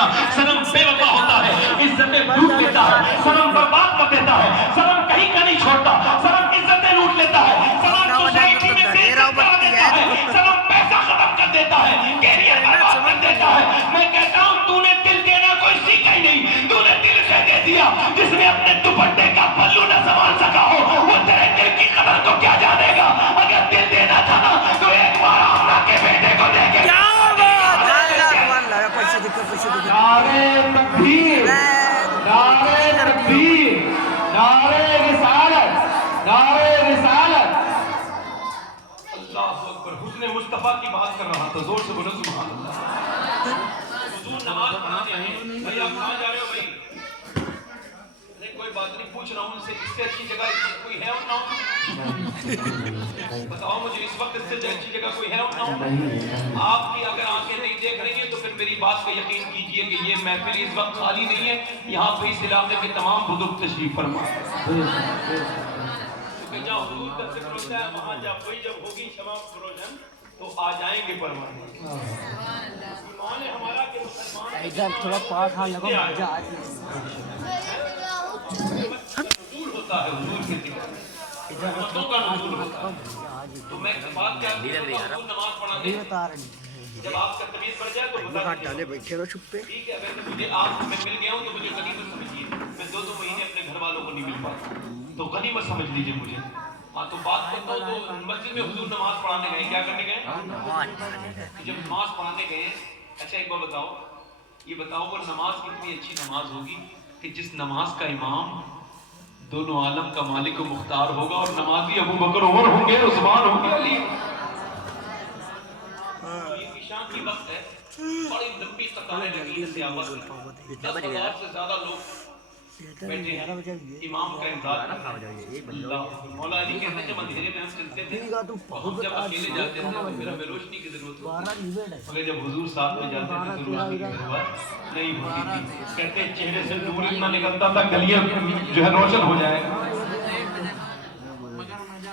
دینا. سنم بے وفا ہوتا ہے, عزتیں لوٹ لیتا ہے, سنم برباد کر دیتا ہے, سنم کہیں کا نہیں چھوڑتا, سنم عزتیں لوٹ لیتا ہے, سنم سوسائٹی میں بے عزت کرا دیتا ہے, سنم پیسہ ختم کر دیتا ہے, کیریئر برباد کر دیتا ہے. میں کہتا ہوں تو نے دل دینا کوئی سیکھا ہی نہیں, تو نے دل سے دے دیا. جس نے اپنے دوپٹے کا پلو نہ سنبھال سکا ہو وہ تیرے دل کی قدر کو کیا جانے گا. اگر دل دینا تھا نا تو ایک بار آمنہ کے بیٹے کو دے کے نعرے تکبیر, نعرے تکبیر, نعرے رسالت, نعرے رسالت. اللہ اکبر. حسن مصطفیٰ کی بات کر رہا تھا, زور سے بولو سبحان اللہ. حضور نماز پڑھانے آئے. بھائی آپ کہاں جا رہے ہو بھائی؟ کوئی بات نہیں, پوچھ رہا ہوں ان سے اس سے اچھی جگہ کوئی ہے نہ بتاؤ مجھے, اس وقت اس سے اچھی جگہ کوئی ہے نہ. آپ کی اگر آنکھیں نہیں دیکھ رہی ہیں تو پھر میری بات پہ یقین کیجئے کہ یہ محفل اس وقت خالی نہیں ہے. یہاں پہ اس علاقے کے تمام بزرگ تشریف فرما کیونکہ جہاں حضور کا ذکر ہوتا ہے وہاں جب ہوگی شمع فروزن تو آ جائیں گے پروانے. ایمان ہے ہمارا کہ مسلمان ادھر تھوڑا پاس ہاں لگو مجھے آج حضور ہوتا ہے, حضور کے ذکر رحمتوں کا نزول ہوتا ہے. تو میں بات کیا حضور نماز پڑھانے جب آپ کا طبیعت بڑھ جائے تو بتا ڈالے بیٹھے رہو چھپ پہ. ٹھیک ہے. اگر مجھے آپ میں مل گیا ہوں تو مجھے غنیمت سمجھیے. میں 2 مہینے اپنے گھر والوں کو نہیں مل پاتا تو غنیمت سمجھ لیجیے مجھے. ہاں تو بات کرتا ہوں تو مسجد میں حضور نماز پڑھانے گئے, کیا کرنے گئے؟ جب نماز پڑھانے گئے. اچھا ایک بار بتاؤ, یہ بتاؤ وہ نماز کتنی اچھی نماز ہوگی کہ جس نماز کا امام دونوں عالم کا مالک و مختار ہوگا اور نمازی ابو بکر عمر ہوں گے, عثمان ہوں گے, علی. یہ شام کی وقت ہے, بڑی لمبی قطاریں لگی ہیں صحابہ کی, 10,000 سے زیادہ لوگ بیٹھے ہیں. امام کا امداد. مولا علی کہتے ہیں جب اندھیرے میں ہم چلتے تھے ہم جب اکیلے جاتے تھے تو پھر ہمیں روشنی کی ضرورت ہوتی تھی, مگر جب حضور ساتھ میں جاتے تھے تو روشنی کی ضرورت نہیں ہوتی تھی. کہتے ہیں چہرے سے نور اتنا نکلتا تھا گلیاں جو ہے روشن ہو جائے گا.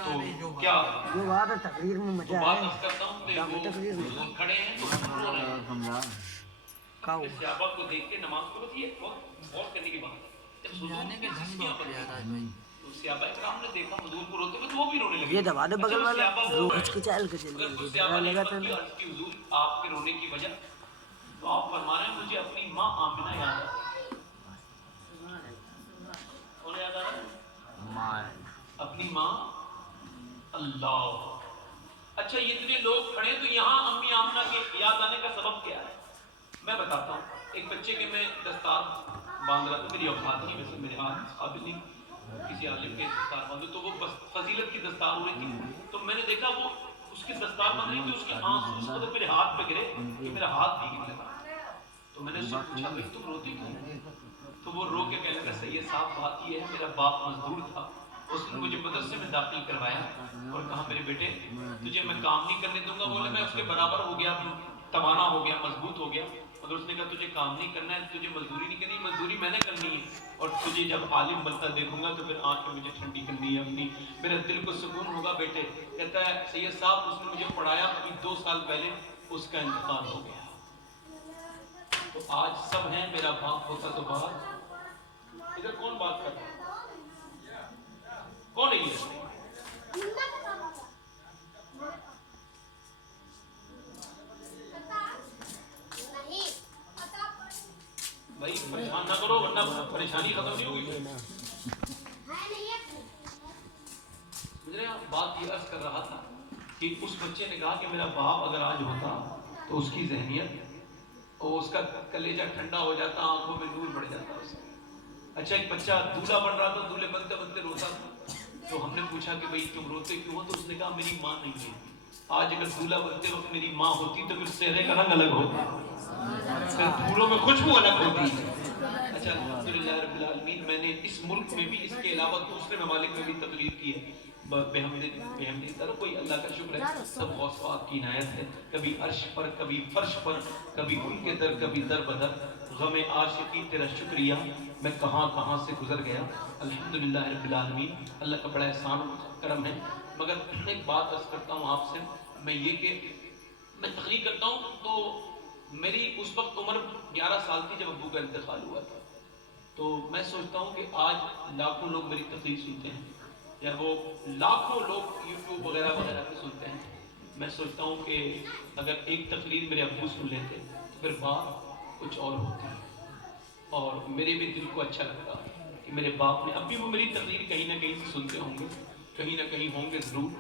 تو کیا جو بات ہے تقریر میں مزہ بات ہے. کرتا ہوں کہ حضور کھڑے ہیں تو رو رہے ہیں. صحابہ کو دیکھ کے نماز کو بتائیے غور کرنے کی بات ہے. جب حضور کے تسبیح پڑھ رہا ہے تو صحابہ کرام نے دیکھا حضور کو روتے ہوئے تو وہ بھی رونے لگے. یہ دبا دے بغل والا روز کی چال کے چل اگر رہا لگا تھا صحابہ نے حضور آپ کے رونے کی وجہ تو آپ فرما رہے ہیں مجھے اپنی ماں آمنہ یاد ہے. کون یاد آ رہا ہے؟ اپنی ماں. اللہ. اچھا یہ اتنے لوگ کھڑے تو یہاں امی آمنہ کے یاد آنے کا سبب کیا ہے؟ میں بتاتا ہوں. ایک بچے کے میں دستار باندھ رہا تھا, میری اوقات نہیں, ویسے میرے ہاتھ قابل نہیں کسی عالم کے دستار باندھو, تو وہ فضیلت کی دستار ہو رہی تھی. تو میں نے دیکھا وہ اس کی دستار باندھ رہی تھی, اس کے آنسو اس کو میرے ہاتھ پہ گرے کہ میرا ہاتھ بھیگنے لگا. تو میں نے اس سے پوچھا بھائی تم روتی کیوں؟ تو وہ رو کے کہنے لگا سید صاحب بات یہ ہے میرا باپ مزدور تھا, اس نے مجھے مدرسے میں داخل کروایا اور کہا میرے بیٹے تجھے میں کام نہیں کرنے دوں گا. بولے میں اس کے برابر ہو گیا, توانا ہو گیا, مضبوط ہو گیا, مگر اس نے کہا تجھے کام نہیں کرنا ہے, تجھے مزدوری نہیں کرنی, مزدوری میں نے کرنی ہے, اور تجھے جب عالم بنتا دیکھوں گا تو پھر آنکھ مجھے ٹھنڈی کرنی ہے اپنی, میرے دل کو سکون ہوگا بیٹے. کہتا ہے سید صاحب اس نے مجھے پڑھایا, ابھی 2 سال پہلے اس کا انتقال ہو گیا. تو آج سب ہیں, میرا باپ ہوتا تو باہر. ادھر کون بات کرتا ہے؟ کون ہے یہ؟ بھائی پریشان نہ کرو ورنہ پریشانی ختم نہیں ہوگی. بات یہ عرض کر رہا تھا کہ اس بچے نے کہا کہ میرا باپ اگر آج ہوتا تو اس کی ذہنیت اور اس کا کلیجہ ٹھنڈا ہو جاتا, آنکھوں میں نور بڑھ جاتا اس کا. اچھا ایک بچہ دولہا بن رہا تھا, دولہے بنتے بنتے روتا تھا, تو ہم نے پوچھا کہ بھئی تم روتے کیوں ہو؟ تو اس نے کہا میری ماں نہیں ہے. آج اگر دولہا بنتے وقت میری ماں ہوتی تو پھر چہرے کا رنگ الگ ہوتا, پھر پھولوں میں خوشبو الگ ہوتی. اچھا الحمدللہ رب العالمین میں نے اس ملک میں بھی اس کے علاوہ دوسرے ممالک میں بھی تقریر کی ہے بہمدی تر کوئی اللہ کا شکر ہے, سب غوث پاک کی عنایت ہے. کبھی عرش پر, کبھی فرش پر, کبھی ان کے در, کبھی در بدر. غم عاشقی تیرا شکریہ میں کہاں کہاں سے گزر گیا. الحمدللہ رب العالمین, اللہ کا بڑا احسان کرم ہے. مگر ایک بات عرض کرتا ہوں آپ سے, میں یہ کہ میں تقریر کرتا ہوں تو میری اس وقت عمر 11 سال تھی جب ابو کا انتقال ہوا تھا. تو میں سوچتا ہوں کہ آج لاکھوں لوگ میری تقریر سنتے ہیں یا وہ لاکھوں لوگ یوٹیوب وغیرہ وغیرہ پہ سنتے ہیں. میں سوچتا ہوں کہ اگر ایک تقریر میرے ابو سن لیتے تو پھر بات کچھ اور ہوتی. اور میرے بھی دل کو اچھا لگتا کہ میرے باپ نے, اب بھی وہ میری تقریر کہیں نہ کہیں سے سنتے ہوں گے, کہیں نہ کہیں ہوں گے ضرور,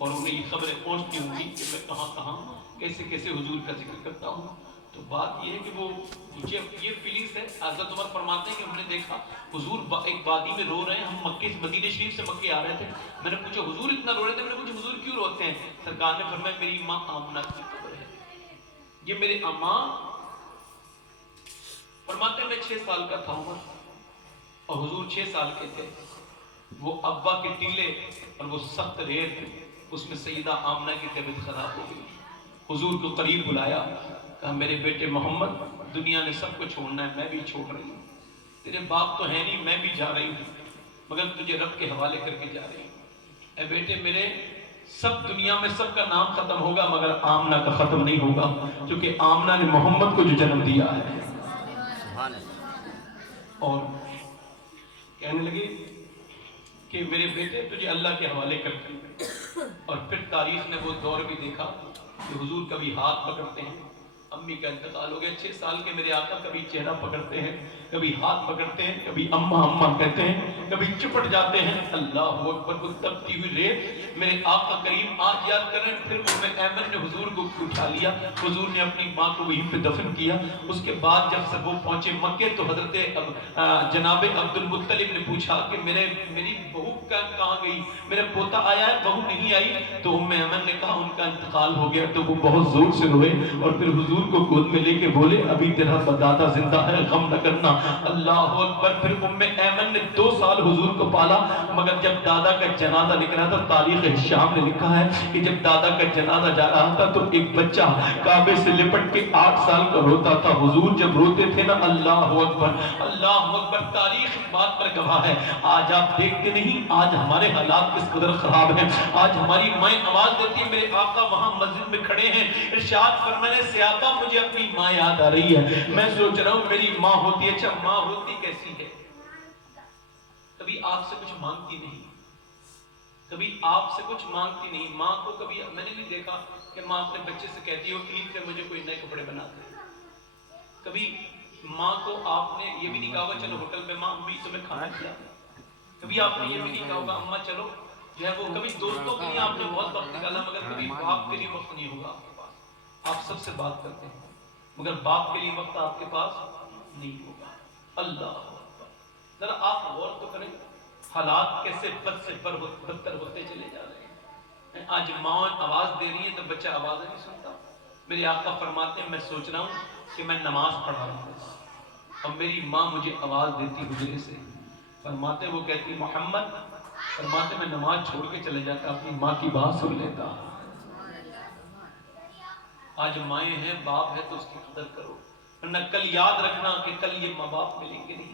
اور انہیں یہ خبریں پہنچتی ہوں گی کہ میں کہاں کہاں کیسے کیسے حضور کا ذکر کرتا ہوں. تو بات یہ ہے کہ وہ مجھے یہ فیلنگس ہے. حضرت عمر فرماتے ہیں کہ ہم نے دیکھا حضور ایک وادی میں رو رہے ہیں. ہم مکے مدینہ شریف سے مکے آ رہے تھے. میں نے پوچھا حضور اتنا رو رہے تھے؟ میں نے پوچھا حضور کیوں روتے ہیں؟ سرکار نے فرمایا میری ماں آمنہ کی قبر ہے. یہ میرے اماں فرماتے ہیں میں 6 سال کا تھا عمر اور حضور 6 سال کے تھے. وہ ابا کے ٹیلے اور وہ سخت ریت, اس میں سیدہ آمنہ کی طبیعت خراب ہو گئی. حضور کو قریب بلایا, کہا میرے بیٹے محمد دنیا نے سب کو چھوڑنا ہے, میں بھی چھوڑ رہی ہوں. تیرے باپ تو ہے نہیں, میں بھی جا رہی ہوں, مگر تجھے رب کے حوالے کر کے جا رہی ہوں. اے بیٹے میرے, سب دنیا میں سب کا نام ختم ہوگا مگر آمنہ کا ختم نہیں ہوگا, کیونکہ آمنہ نے محمد کو جو جنم دیا ہے. اور کہنے لگے کہ میرے بیٹے تجھے اللہ کے حوالے کرتے ہیں. اور پھر تاریخ نے وہ دور بھی دیکھا کہ حضور کبھی ہاتھ پکڑتے ہیں, امی کا انتقال ہو گیا 6 سال کے میرے آقا, کبھی چہرہ پکڑتے ہیں, کبھی ہاتھ پکڑتے ہیں, کبھی اماں اماں کہتے ہیں, کبھی چپٹ جاتے ہیں. اللہ اکبر, وہ تپتی ہوئی ریت میرے آقا کریم آج یاد کر رہے ہیں. پھر ایمن نے حضور کو اٹھا لیا, حضور نے اپنی ماں کو وہیں پہ دفن کیا. اس کے بعد جب سب وہ پہنچے مکے تو حضرت جناب عبد المطلب نے پوچھا کہ میری بہو کہاں گئی, میرا پوتا آیا ہے بہو نہیں آئی. تو ایمن نے کہا ان کا انتقال ہو گیا. تو وہ بہت زور سے روئے اور پھر حضور کو گود میں لے کے بولے ابھی تیرا دادا زندہ ہے, غم نہ کرنا. اللہ اکبر. پھر ایمن نے 2 سال حضور کو پالا, مگر جب دادا کا جنازہ لکھ رہا تھا, تاریخ شام نے لکھا ہے کہ جب دادا کا جنازہ جا رہا تھا تو ایک بچہ کعبے سے لپٹ کے 8 سال کا روتا تھا. حضور جب روتے تھے نا, اللہ اکبر اللہ اکبر, تاریخ اس بات پر گواہ ہے. آج آپ دیکھتے نہیں آج ہمارے حالات کس قدر خراب ہیں. آج ہماری مائیں آواز دیتی ہے, میرے آقا وہاں مسجد میں کھڑے ہیں, ارشاد فرمانے صحابہ مجھے اپنی ماں یاد آ رہی ہے. میں سوچ رہا ہوں میری ماں ہوتی ہے. اچھا ماں ہوتی کیسی ہے؟ کبھی آپ سے کچھ مانگتی نہیں, کبھی آپ سے کچھ مانگتی نہیں. ماں کو کبھی میں نے نہیں دیکھا کہ ماں اپنے بچے سے کہتی ہو عید پہ مجھے کوئی نئے کپڑے بنا دے. کبھی ماں کو آپ نے یہ بھی نہیں کہا چلو ہوٹل پہ ماں امی تمہیں کھانا کھلا. کبھی آپ نے یہ بھی نہیں کہا ہوگا اماں چلو جو ہے وہ. کبھی دوستوں کے لیے آپ نے بہت وقت نکالا, مگر کبھی باپ کے لیے وقت نہیں ہوگا آپ کے پاس. آپ سب سے بات کرتے ہیں مگر باپ کے لیے وقت آپ کے پاس نہیں ہوگا. اللہ اکبر. ذرا آپ غور تو کریں حالات کیسے بد سے بدتر ہوتے چلے جا رہے ہیں. آج ماں آواز دے رہی ہے تو بچہ آواز نہیں سنتا. میرے آقا فرماتے ہیں میں سوچ رہا ہوں کہ میں نماز پڑھا رہا ہوں اور میری ماں مجھے آواز دیتی حجرے سے. فرماتے وہ کہتی محمد, فرماتے میں نماز چھوڑ کے چلے جاتا, اپنی ماں کی بات سن لیتا. آج مائیں ہیں باپ ہے تو اس کی قدر کرو, ورنہ کل یاد رکھنا کہ کل یہ ماں باپ ملیں گے نہیں.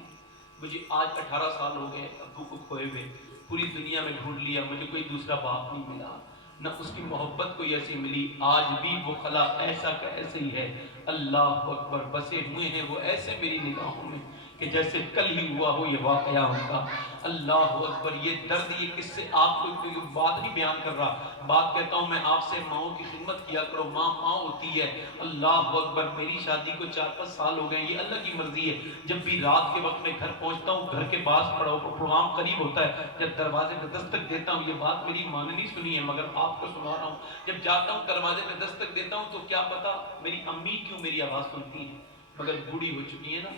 مجھے آج 18 سال ہو گئے ابو کو کھوئے ہوئے, پوری دنیا میں ڈھونڈ لیا, مجھے کوئی دوسرا باپ نہیں ملا, نہ اس کی محبت کوئی ایسی ملی. آج بھی وہ خلا ایسا کا ایسے ہی ہے. اللہ اکبر. بسے ہوئے ہیں وہ ایسے میری نگاہوں میں کہ جیسے کل ہی ہوا ہو یہ واقعہ ان کا. اللہ اکبر. یہ درد, یہ کس سے آپ کو بات نہیں بیان کر رہا, بات کہتا ہوں میں آپ سے ماؤں کی خدمت کیا کرو. ماں ماں ہوتی ہے. اللہ اکبر. میری شادی کو 4-5 سال ہو گئے, یہ اللہ کی مرضی ہے. جب بھی رات کے وقت میں گھر پہنچتا ہوں, گھر کے پاس پروگرام قریب ہوتا ہے, جب دروازے پہ دستک دیتا ہوں, یہ بات میری ماں نے نہیں سنی ہے مگر آپ کو سنا رہا ہوں, جب جاتا ہوں دروازے پہ دستک دیتا ہوں تو کیا پتا میری امی کیوں میری آواز سنتی ہیں, مگر بوڑھی ہو چکی ہے نا,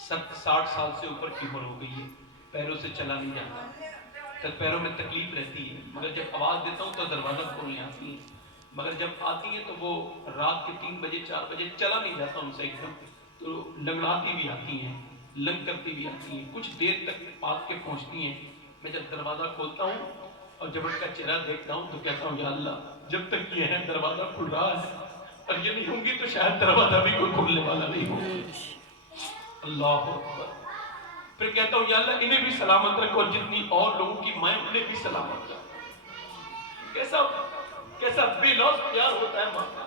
60 سال سے اوپر کی عمر ہو گئی ہے, پیروں سے چلا نہیں جاتا, پیروں میں تکلیف رہتی ہے, مگر جب آواز دیتا ہوں تو دروازہ کھولنے آتی ہیں, مگر جب آتی ہیں تو وہ رات کے 3 بجے 4 بجے چلا نہیں جاتا ان سے ایک دم, تو لنگڑاتی بھی آتی ہیں, لنگ کرتی بھی آتی ہیں, کچھ دیر تک آ کے پہنچتی ہیں. میں جب دروازہ کھولتا ہوں اور جب ان کا چہرہ دیکھتا ہوں تو کہتا ہوں یا اللہ جب تک یہ ہے دروازہ کھل رہا ہے, اور یہ نہیں ہوں گی تو شاید دروازہ بھی کوئی کھلنے والا نہیں ہوگا. اللہ اکبر. پھر کہتا ہوں یا اللہ انہیں بھی سلامت رکھ, اور جتنی اور لوگوں کی مائیں انہیں بھی سلامت رکھ. کیسا بے لوث پیار ہوتا ہے ماں کا.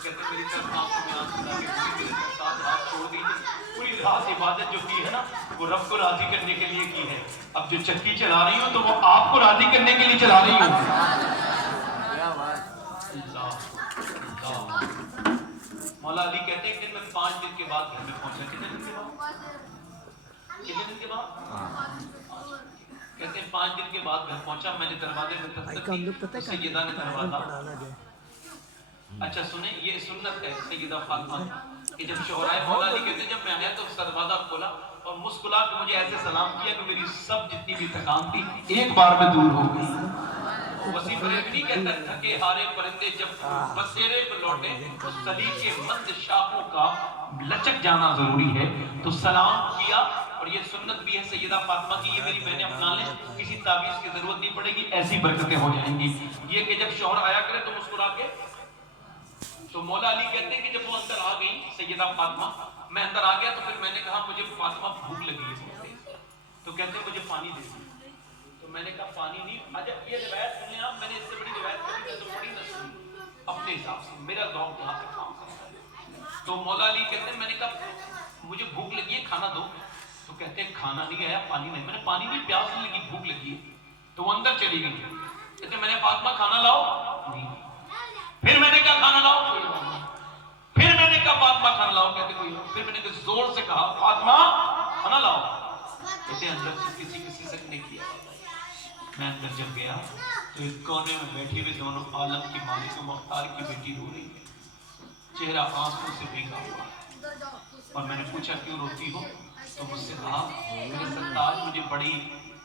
تو کہتے ہیں میری طرف آنکھوں میں آنکھ ملا کے میرے ساتھ ہاتھ چھوڑ دیجیے. پوری رات عبادت جو کی ہے نا وہ رب کو راضی کرنے کے لیے کی ہے. اب جو چکی چلا رہی ہوں تو وہ آپ کو راضی کرنے کے لیے چلا رہی ہوں. مولا علی کہتے ہیں کہ میں 5 دن کے بعد گھر میں پہنچا. کتنے دن کے بعد؟ کتنے دن کے بعد؟ کہتے ہیں 5 دن کے بعد گھر پہنچا. میں نے دروازے میں دستک دی تو سیدہ نے دروازہ. اچھا سنیں یہ سنت ہے سیدہ فاطمہ کہ جب شوہر آئے مولا علی کہتے ہیں جب میں آیا تو دروازہ کھولا اور مسکرا کے مجھے ایسے سلام کیا کہ میری سب جتنی بھی تکان تھی ایک بار میں دور ہو گئی. وسیع بریلوی کہتا ہے تھکے ہارے پرندے جب بسیرے پر لوٹے تو سلیق کے مند شاخوں کا لچک جانا ضروری ہے. تو سلام کیا اور یہ سنت بھی ہے سیدہ فاطمہ کی. یہ میری بہنیں اپنا لیں, کسی تعویذ کی ضرورت نہیں پڑے گی, ایسی برکتیں ہو جائیں گی. یہ کہ جب شوہر آیا کرے تو مسکرا کے. تو مولا علی کہتے ہیں کہ جب وہ اندر آ گئی سیدہ فاطمہ, میں اندر آ گیا تو پھر میں نے کہا مجھے فاطمہ بھوک لگی ہے. تو کہتے ہیں مجھے پانی دے دیں. تو میں نے کہا پانی نہیں. اجب یہ روایت سنیں آپ, میں نے اس سے بڑی روایت کبھی نہ پڑھی نہ سنی اپنے حساب سے, میرا ذوق یہاں پہ کام کرتا ہے. تو مولا علی کہتے ہیں میں نے کہا مجھے بھوک لگی ہے کھانا دو. تو کہتے ہیں کھانا نہیں آیا پانی نہیں. میں نے پانی نہیں, پیاس نہیں لگی بھوک لگی ہے. تو وہ اندر چلی گئی. کہتے ہیں میں نے فاطمہ کھانا لاؤ, نہیں. پھر میں نے کہا کھانا لاؤ, پھر میں نے کہا فاطمہ کھانا لاؤ, کہتے کوئی. پھر میں نے زور سے کہا فاطمہ کھانا لاؤ. کہتے اندر سے کسی سے نہیں کیا. میں اندر جب گیا تو ایک کونے میں بیٹھی ہوئی دونوں عالم کی مالک و مختار کی بیٹی رو رہی ہے, چہرہ آنسوں سے بھیگا ہوا. اور میں نے پوچھا کیوں روتی ہو؟ تو مجھ سے کہا میرے سرتاج مجھے بڑی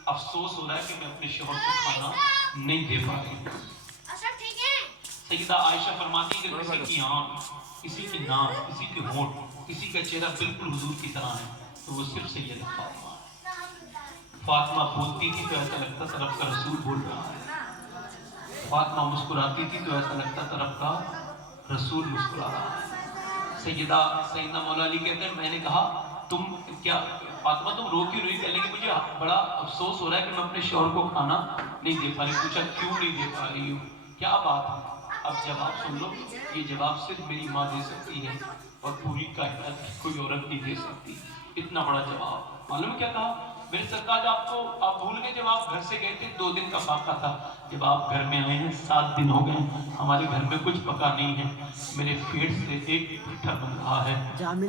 افسوس ہو رہا ہے کہ میں اپنے شوہر کو کھانا نہیں دے پا رہی ہوں. سیدہ عائشہ فرماتی کہ کسی کی آنکھ, کسی کی ناک, کسی کے ہونٹ, کسی کا چہرہ بالکل حضور کی طرح ہے تو وہ صرف سیدہ فاطمہ. فاطمہ بولتی تھی تو ایسا لگتا تھا رب کا رسول بول رہا ہے. فاطمہ مسکراتی تھی تو ایسا لگتا تھا رب کا رسول مسکرا رہا ہے. سیدنا مولا علی کہتے ہیں میں نے کہا تم کیا فاطمہ تم رو کیوں رہی؟ کہنے کہ مجھے بڑا افسوس ہو رہا ہے کہ میں اپنے شوہر کو کھانا نہیں دے پا رہی. پوچھا کیوں نہیں دے پا رہی ہوں, کیا بات ہے؟ اب جواب سن لو. یہ جواب صرف میری ماں دے سکتی ہے اور پوری کائنات کی کوئی عورت نہیں دے سکتی. اتنا بڑا جواب. معلوم کیا کہا میرے سرتاج آپ بھول گئے جب آپ گھر سے گئے تھے 2 دن کا فاقہ تھا. جب آپ گھر میں آئے ہیں 7 دن ہو گئے, ہمارے گھر میں کچھ پکا نہیں ہے. میرے پیٹ سے ایک پٹھا بن رہا ہے.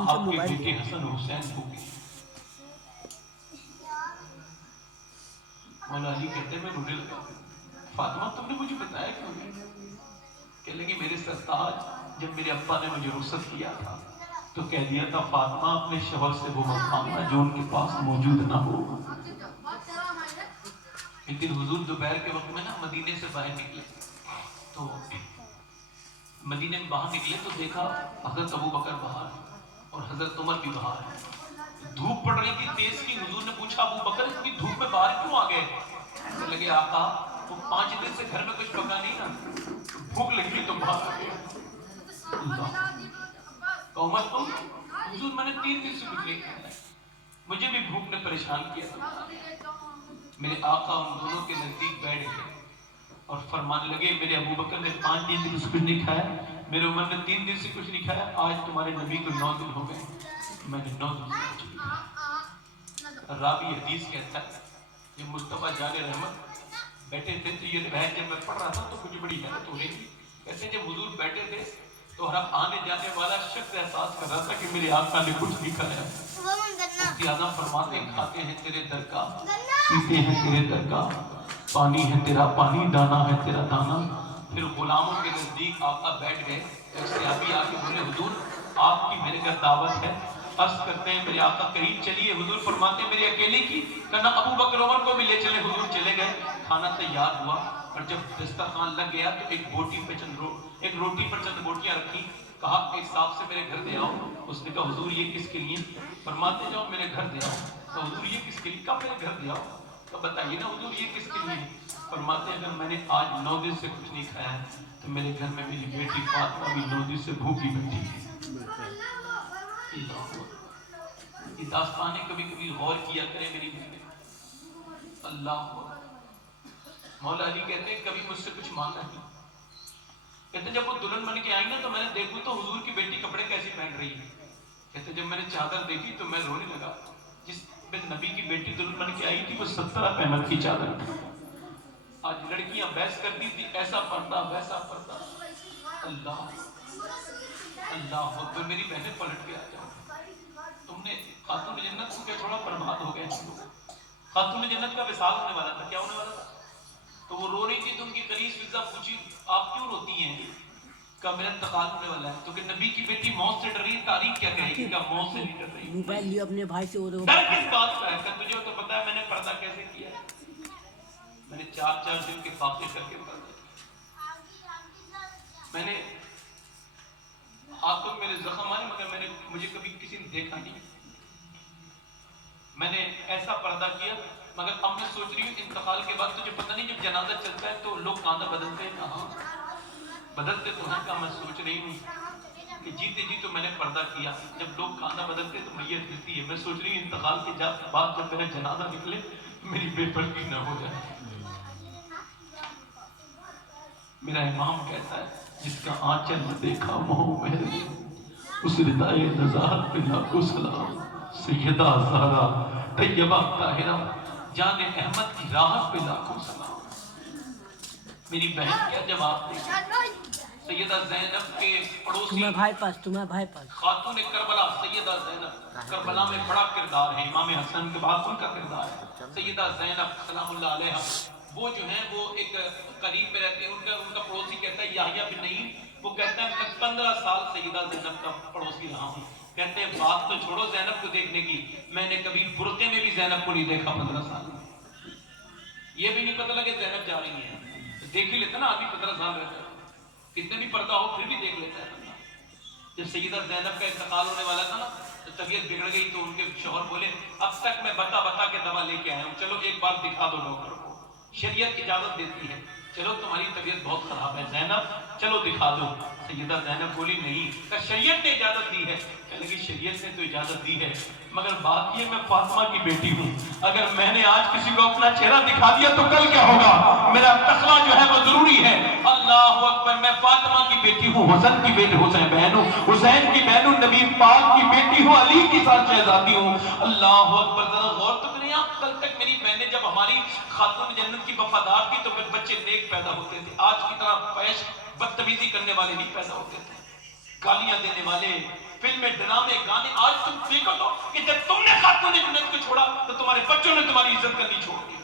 آپ کے بیٹے حسن حسین کو بھی. مولا علی کہتے ہیں میں رونے لگا. فاطمہ تم نے مجھے بتایا کیوں نہیں؟ کہنے لگے میرے سرتاج جب میرے ابا نے مجھے رخصت کیا تھا تو کہہ دیا تھا فاطمہ اپنے شوہر سے وہ مت مانگنا جو ان کے پاس موجود نہ ہو. لیکن حضور دوپہر کے وقت میں نا مدینے سے باہر نکلے تو مدینے میں باہر نکلے تو دیکھا حضرت ابو بکر باہر اور حضرت عمر بھی باہر ہے. دھوپ پڑ رہی تھی تیز کی. حضور نے پوچھا ابو بکر اتنی دھوپ میں باہر کیوں آ گئے؟ کہنے لگے آقا وہ 5 دن سے گھر میں کچھ پکا نہیں نا, بھوک لگی تو باہر آ گیا. عمر تو حضور میں نے 3 دن سے کچھ نہیں کھایا, مجھے بھی بھوک نے پریشان کیا تھا. میرے آقا ان دونوں کے نزدیک بیٹھ گئے اور فرمانے لگے میرے ابو بکر نے 5 دن سے کچھ نہیں کھایا, میرے عمر نے 3 دن سے کچھ نہیں کھایا, آج تمہارے نبی کو 9 دن ہو گئے, میں نے 9 دن سے کچھ نہیں کھایا. راوی حدیث کہتا ہے یہ مصطفیٰ جان رحمت بیٹھے تھے تو یہ روایت جب میں پڑھ رہا تھا تو مجھے بڑی حیرت ہو رہی تھی. کہتے جب حضور بیٹھے تھے تو ہر آنے جانے والا شخص احساس کر رہا تھا کہ میرے آقا نے کچھ نہیں کھایا. مفتی اعظم فرماتے ہیں کھاتے ہیں تیرے در کا, پیتے ہیں تیرے در کا, پانی ہے تیرا پانی, دانا ہے تیرا دانا. پھر غلاموں کے نزدیک آقا بیٹھ گئے. ایک صحابی آ کے بولے حضور آپ کی میرے گھر دعوت ہے. عرض کرتے ہیں میرے آقا قریب چلیے. حضور فرماتے ہیں میرے اکیلے کی, کہنا ابو بکر عمر کو بھی لے چلے. حضور چلے گئے. کھانا تیار ہوا اور جب دسترخوان لگ گیا تو ایک روٹی پر چند بوٹیاں رکھی. کہا ایک صاحب سے میرے گھر دے آؤ. اس نے کہا حضور یہ کس کے لیے؟ فرماتے جاؤ میرے گھر دے آؤ. تو حضور یہ کس کے لیے؟ کہا میرے گھر دے آؤ. تو بتائیے نا حضور یہ کس کے لیے؟ فرماتے ہیں اگر میں نے آج 9 دن سے کچھ نہیں کھایا ہے تو میرے گھر میں میری بیٹی فاطمہ بھی 9 دن سے بھوکی بیٹھی ہے. یہ داستانیں کبھی کبھی غور کیا کریں میری بہنیں. اللہ مولا علی کہتے ہیں کبھی مجھ سے کچھ مانگا نہیں, کہتے جب وہ دلہن بن کے آئی نا تو میں نے دیکھوں تو حضور کی بیٹی کپڑے کیسی پہن رہی ہے. کہتے جب میں نے چادر دیکھی تو میں رونے لگا. جس میں نبی کی بیٹی دلہن بن کے آئی تھی وہ 17 احمد کی چادر تھی. آج لڑکیاں بحث کرتی تھی ایسا پردہ ویسا پردہ. اللہ اللہ اکبر. میری بہنیں پلٹ کے آ جاؤ. تم نے خاتون جنت کو کیا چھوڑا؟ برباد ہو گئے. خاتون جنت کا وصال ہونے والا تھا. کیا ہونے والا تھا؟ تو وہ رو رہی تھی تو ان کی قریش فضا پوچھی آپ کیوں روتی ہیں؟ کہ میرا انتقال ہونے والا ہے. تو کہ نبی کی بیٹی موت سے ڈر رہی ہے. تاریخ کیا کہے گی کہ موت سے نہیں ڈر رہی. موبائل لیا اپنے بھائی سے. ڈر کس بات کا ہے؟ کہ تجھے تو پتا ہے میں نے پردہ کیسے کیا ہے. میں نے 4 دن کے فاقے کر کے پردہ کیا. میں نے ہاتھوں میرے زخم آئے مگر مجھے کبھی کسی نے دیکھا نہیں. میں نے ایسا پردہ کیا. مگر اب میں سوچ رہی ہوں انتقال کے بعد تجھے پتہ نہیں جب جنازہ چلتا ہے تو لوگ کاندہ بدلتے ہیں. کہاں بدلتے تو ہیں. میں سوچ رہی ہوں کہ جیتے جی تو میں نے پردہ کیا. جب لوگ کاندہ بدلتے تو میت ملتی ہے. میں سوچ رہی ہوں انتقال کے بعد جب میرا جنازہ نکلے میری بے پردگی نہ ہو جائے. میرا امام کہتا ہے جس کا آنچل میں دیکھا وہ میرے اس ردائے نزاہت پہ لاکھوں سلام. سیدہ زہرا طیبہ طاہرہ جان احمد کی راحت پہ لاکھوں سلام. میری بہن کیا جواب دے گی؟ سیدہ زینب کے پڑوسی تمہیں بھائی پاس خاتون کربلا سیدہ زینب. کربلا میں بڑا کردار ہے. امام حسن کے بعد ان کا کردار ہے. سیدہ زینب سلام اللہ علیہ وہ جو ہیں وہ ایک قریب میں رہتے ہیں. ان کا پڑوسی کہتا ہے یحییٰ بن نعیم. وہ کہتا ہے میں 15 سال سیدہ زینب کا پڑوسی رہا ہوں. کہتے ہیں بات تو چھوڑو زینب کو دیکھنے کی, میں نے کبھی برقعے میں بھی زینب کو نہیں دیکھا 15 سال میں. یہ بھی نہیں پتہ لگے زینب جا رہی ہیں. دیکھ ہی لیتا نا آدمی 15 سال رہتا ہے. کتنے بھی پردہ ہو پھر بھی دیکھ لیتا ہے بندہ. جب سیدہ زینب کا انتقال ہونے والا تھا نا تو طبیعت بگڑ گئی تو ان کے شوہر بولے اب تک میں بتا کے دوا لے کے آیا ہوں, چلو ایک بار دکھا دو ڈاکٹر کو. شریعت اجازت دیتی ہے چلو تمہاری طبیعت بہت خراب ہے زینب چلو دکھا دو. سیدہ زینب بولی نہیں. کہ شریعت نے اجازت دی ہے. کہنے کی شریعت نے تو اجازت دی ہے مگر بات یہ میں فاطمہ کی بیٹی ہوں. اگر میں نے آج کسی کو اپنا چہرہ دکھا دیا تو کل کیا ہوگا؟ میرا تقویٰ جو ہے وہ ضروری ہے. اللہ اکبر. میں فاطمہ کی بیٹی ہوں, حسن کی بیٹی حسین بہن ہوں, حسین کی بہن ہوں, نبی پاک کی بیٹی ہوں, علی کی ساتھ شہزادی ہوں. اللہ اکبر. ذرا غور تو کریں آپ. کل تک میری بہنیں جب ہماری خاتون جنت کی وفادار تھی تو پھر بچے نیک پیدا ہوتے تھے. آج کی طرح فحش بدتمیزی کرنے والے نہیں پیدا ہوتے تھے, گالیاں دینے والے, فلمیں, ڈرامے, گانے. آج تم دیکھو تو کہ جب تم نے خاتون جنت کو چھوڑا تو تمہارے بچوں نے تمہاری عزت کرنی چھوڑ دی.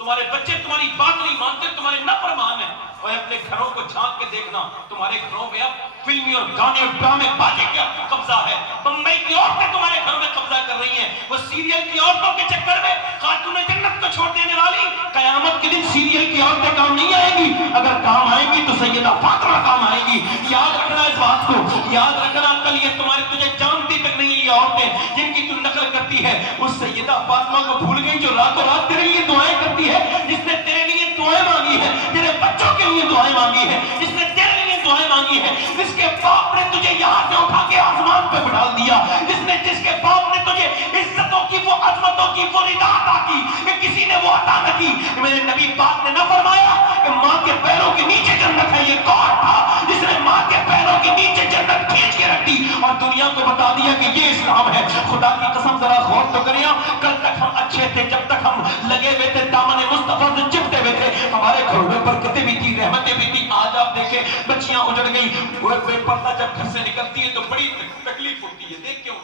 تمہارے بچے تمہاری بات نہیں مانتے, تمہارے نافرمان ہیں. اور اپنے گھروں کو جھانک کے دیکھنا تمہارے گھروں میں اب فلمی اور گانے اور ڈرامے باجے کا قبضہ ہے. بمبئی کی عورتیں تمہارے گھروں میں قبضہ کر رہی ہیں. وہ سیریل کی عورتوں کے چکر میں خاتون جنت کو چھوڑ دینے والی. قیامت کے دن سیریل کی عورتیں کام نہیں آئیں گی. اگر کام آئیں گی تو سیدہ فاطمہ کام آئیں گی. یاد رکھنا اس بات کو, یاد رکھنا. کل یہ تجھے جانتی تک نہیں یہ عورتیں جن کی تو نقل کرتی ہے. اس سیدہ فاطمہ کو بھول گئی جو راتوں رات تیرے لیے دعائیں کرتی ہے, جس نے تیرے لیے دعائیں مانگی ہے, تیرے بچوں کے لیے دعائیں مانگی ہے, جس نے تیرے لیے دعائیں مانگی ہے, جس کے باپ نے تجھے یہاں سے اٹھا کے آسمان پہ بٹھا دیا, جس کے باپ نے تجھے عزتوں کی وہ عظمتوں کی وہ رضا عطا کی کہ کسی نے وہ عطا نہ کی. میرے نبی پاک نے نہ فرمایا کہ ماں کے پیروں کے نیچے جنت ہے. یہ کون تھا جس نے ماں کے پیروں کے نیچے جنت کھینچ کے رکھ دی اور دنیا کو بتا دیا کہ یہ اسلام ہے؟ خدا کی قسم ذرا غور تو کریں. کل تک ہم اچھے تھے جب تک ہم لگے ہوئے تھے دامن مصطفیٰ سے چپٹے ہوئے تھے, ہمارے گھروں میں برکتیں بھی تھی, رحمتیں بھی تھی. آج آپ دیکھیں بچیاں اجڑ گئی. بے پردہ جب گھر سے نکلتی ہے تو بڑی تکلیف ہوتی ہے. دیکھ کیوں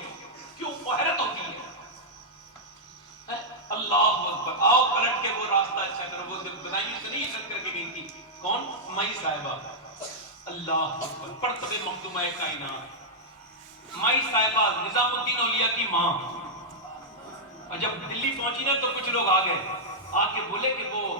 حیرت ہوتی ہے. اللہ اکبر. آؤ پلٹ کے وہ راستہ اچھا کرو. وہ بدائیوں سے نہیں عزت کر کے گئی تھی. کون؟ مائی صاحبہ. اللہ اکبر. پرتبے مخدومہ کائنات مائی صاحبہ نظام الدین اولیاء کی ماں. اور جب دلی پہنچی نا تو کچھ لوگ آ گئے, آ کے بولے کہ وہ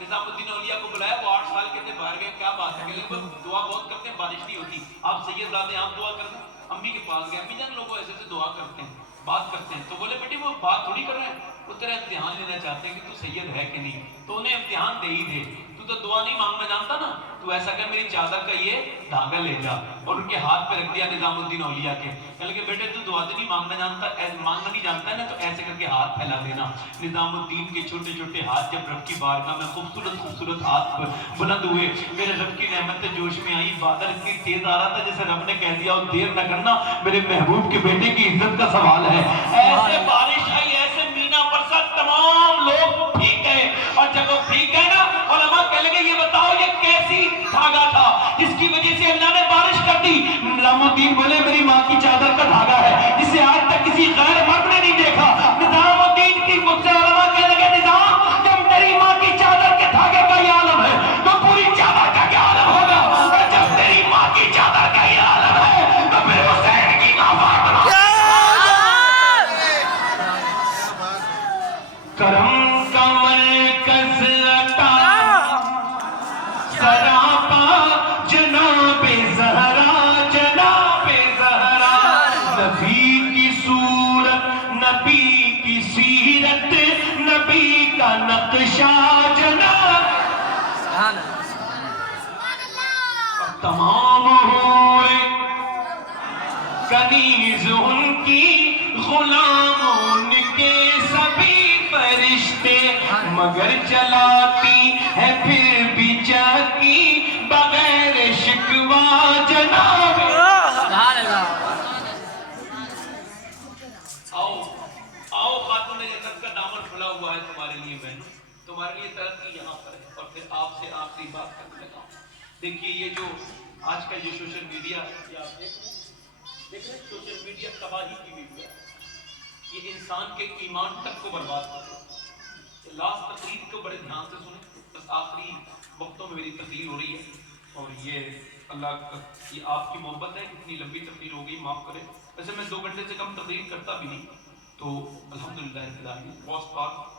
نظام الدین اولیاء کو بلایا. وہ 8 سال کے تھے, باہر گئے. کیا بات ہے؟ کہ وہ دعا بہت کرتے ہیں, بارش نہیں ہوتی. آپ سید زادے آپ دعا کر دیں. امی کے پاس گئے. امی جان لوگوں ایسے دعا کرتے ہیں, بات کرتے ہیں. تو بولے بیٹی وہ بات تھوڑی کر رہے ہیں, وہ تیرا امتحان لینا چاہتے ہیں کہ تو سید ہے کہ نہیں. تو انہیں امتحان دے ہی دے. تو دعا نہیں مانگنا جانتا نا، تو ایسا کہ میری چادر کا یہ دھاگا لے جا، اور ان کے ہاتھ پہ رکھ دیا نظام الدین اولیاء کے، کہنے کہ بیٹے تو دعا تو نہیں مانگنا جانتا، مانگنا نہیں جانتا ہے نا، تو ایسے کر کے ہاتھ پھیلا دینا۔ نظام الدین کے چھوٹے چھوٹے ہاتھ جب رب کی بارگاہ میں خوبصورت خوبصورت ہاتھ بلند ہوئے، میرے رب کی نعمت جوش میں آئی، بادل اتنی تیز آ رہا تھا جیسے رب نے کہہ دیا اور دیر نہ کرنا، میرے محبوب کے بیٹے کی عزت کا سوال ہے۔ ایسے بارش آئی، ایسے مینا برسا، تمام لوگ بھیگ گئے، اور جب وہ بھیگ گئے نا، علماء کہنے لگے یہ بتاؤ یہ کیسی دھاگا تھا جس کی وجہ سے اللہ نے بارش کر دی؟ نظام الدین بولے میری ماں کی چادر کا دھاگا ہے، جسے آج تک کسی غیر مرد نے نہیں دیکھا۔ نظام الدین کی مجھ سے علماء کہنے لگے نظام جب تیری ماں کی چادر کے دھاگے کا یہ عالم ہے تو پوری چادر کا کیا عالم ہوگا؟ اور جب تیری ماں کی چادر کا یہ عالم ہے تو پھر حسین کی نافرمانی کرم کا مرکز عطا سراپا جناب زہرا، جناب زہرا، نبی کی صورت، نبی کی سیرت، نبی کا نقشہ جناب، تمام ہوئے کنیز ان کی، غلام ان کے سبھی فرشتے، مگر چلاتی ہے پھر بھی چاکی بغیر شکوا جناب۔ آؤ خاتون جنت کا دامن کھلا ہوا ہے تمہارے لیے بہنوں، تمہارے لیے ترقی یہاں پر ہے۔ اور پھر آپ سے آخری بات کرنے لگا ہوں، دیکھیے یہ جو آج کا یہ سوشل میڈیا ہے، یہ آپ دیکھ رہے ہیں سوشل میڈیا تباہی کی ویڈیو ہے، یہ انسان کے ایمان تک کو برباد کر دے۔ لاسٹ تقریر کو بڑے دھیان سے سنیں، بس آخری وقتوں میں میری تقریر ہو رہی ہے، اور یہ اللہ یہ آپ کی محبت ہے، اتنی لمبی تقریر ہو گئی، معاف کریں۔ ویسے میں 2 گھنٹے سے کم تقریر کرتا بھی نہیں، تو الحمدللہ بہت پاک